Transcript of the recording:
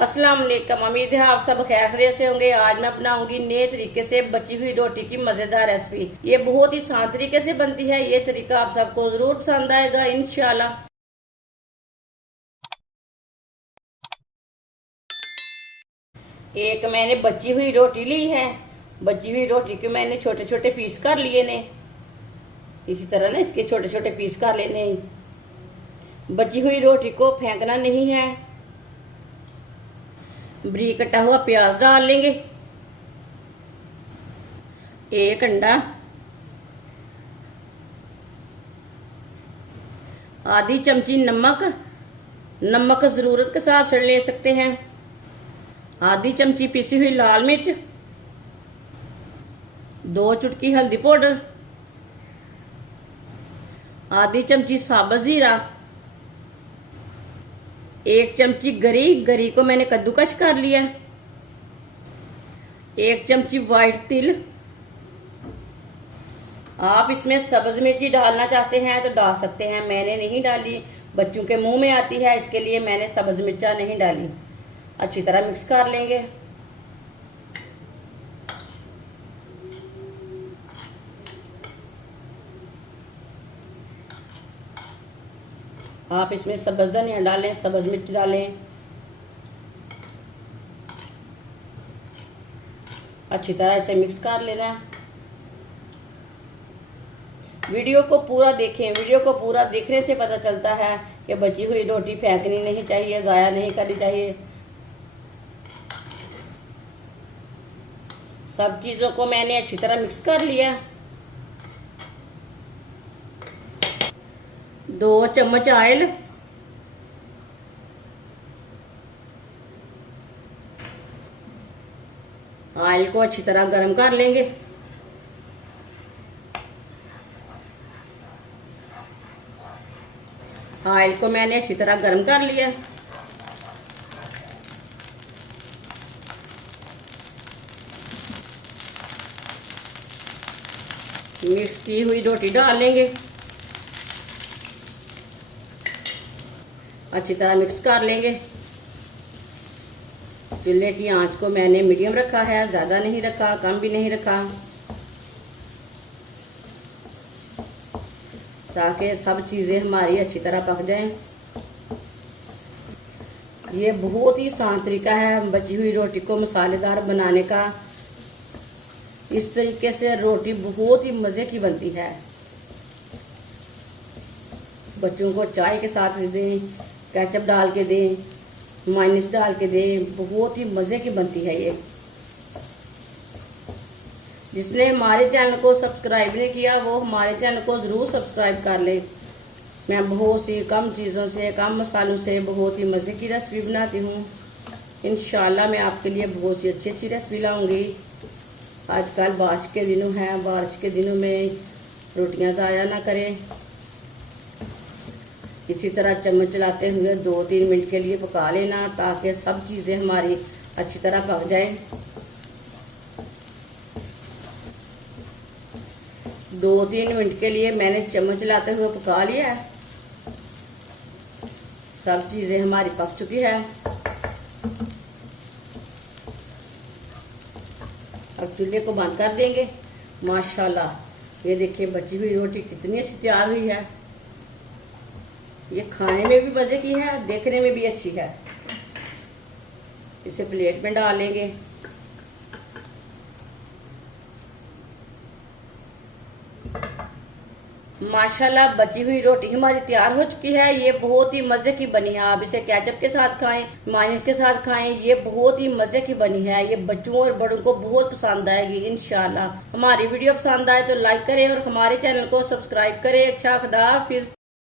अस्सलाम वालेकुम। उम्मीद है आप सब खैर खैरियत से होंगे। आज मैं बनाऊंगी नए तरीके से बची हुई रोटी की मजेदार रेसिपी। ये बहुत ही आसान तरीके से बनती है। ये तरीका आप सबको जरूर पसंद आएगा इंशाल्लाह। एक मैंने बची हुई रोटी ली है। बची हुई रोटी के मैंने छोटे छोटे पीस कर लिए ने। इसी तरह ना इसके छोटे छोटे पीस कर लेने। बची हुई रोटी को फेंकना नहीं है। बारीक कटा हुआ प्याज डाल लेंगे। एक अंडा, आधी चमची नमक, नमक जरूरत के हिसाब से ले सकते हैं। आधी चमची पिसी हुई लाल मिर्च, 2 चुटकी हल्दी पाउडर, आधी चमची साबुत जीरा, 1 चमची गरी, गरी को मैंने कद्दूकश कर लिया, 1 चमची व्हाइट तिल। आप इसमें सब्ज मिर्ची डालना चाहते हैं तो डाल सकते हैं, मैंने नहीं डाली। बच्चों के मुंह में आती है, इसके लिए मैंने सब्ज मिर्चा नहीं डाली। अच्छी तरह मिक्स कर लेंगे। आप इसमें सब्ज धनिया डालें, सब्ज मिर्च डालें। अच्छी तरह इसे मिक्स कर लेना। वीडियो को पूरा देखें। वीडियो को पूरा देखने से पता चलता है कि बची हुई रोटी फेंकनी नहीं चाहिए, ज़ाया नहीं करनी चाहिए। सब चीज़ों को मैंने अच्छी तरह मिक्स कर लिया। 2 चम्मच ऑयल, ऑयल को अच्छी तरह गर्म कर लेंगे। ऑयल को मैंने अच्छी तरह गर्म कर लिया। मिक्स की हुई रोटी डाल लेंगे। अच्छी तरह मिक्स कर लेंगे। चूल्हे की आंच को मैंने मीडियम रखा है, ज़्यादा नहीं रखा, कम भी नहीं रखा, ताकि सब चीज़ें हमारी अच्छी तरह पक जाएं। ये बहुत ही आसान तरीका है बची हुई रोटी को मसालेदार बनाने का। इस तरीके से रोटी बहुत ही मज़े की बनती है। बच्चों को चाय के साथ दें, केचप डाल के दें, मायोनीज डाल के दें, बहुत ही मज़े की बनती है ये। जिसने हमारे चैनल को सब्सक्राइब नहीं किया वो हमारे चैनल को ज़रूर सब्सक्राइब कर ले। मैं बहुत सी कम चीज़ों से, कम मसालों से बहुत ही मज़े की रेसिपी बनाती हूँ। इंशाल्लाह मैं आपके लिए बहुत सी अच्छी अच्छी रेसिपी लाऊंगी। आजकल बारिश के दिनों हैं, बारिश के दिनों में रोटियां ज़ाया ना करें। इसी तरह चम्मच चलाते हुए 2-3 मिनट के लिए पका लेना, ताकि सब चीज़ें हमारी अच्छी तरह पक जाएं। 2-3 मिनट के लिए मैंने चम्मच चलाते हुए पका लिया है। सब चीज़ें हमारी पक चुकी है। अब चूल्हे को बंद कर देंगे। माशाल्लाह ये देखिए बची हुई रोटी कितनी अच्छी तैयार हुई है। ये खाने में भी मज़े की है, देखने में भी अच्छी है। इसे प्लेट में डाल लेंगे। माशाल्लाह बची हुई रोटी हमारी तैयार हो चुकी है। ये बहुत ही मज़े की बनी है। आप इसे केचप के साथ खाएं, मायोनीज के साथ खाएं। ये बहुत ही मज़े की बनी है। ये बच्चों और बड़ों को बहुत पसंद आएगी इंशाल्लाह। हमारी वीडियो पसंद आए तो लाइक करें और हमारे चैनल को सब्सक्राइब करें। अच्छा, खुदा हाफिज़।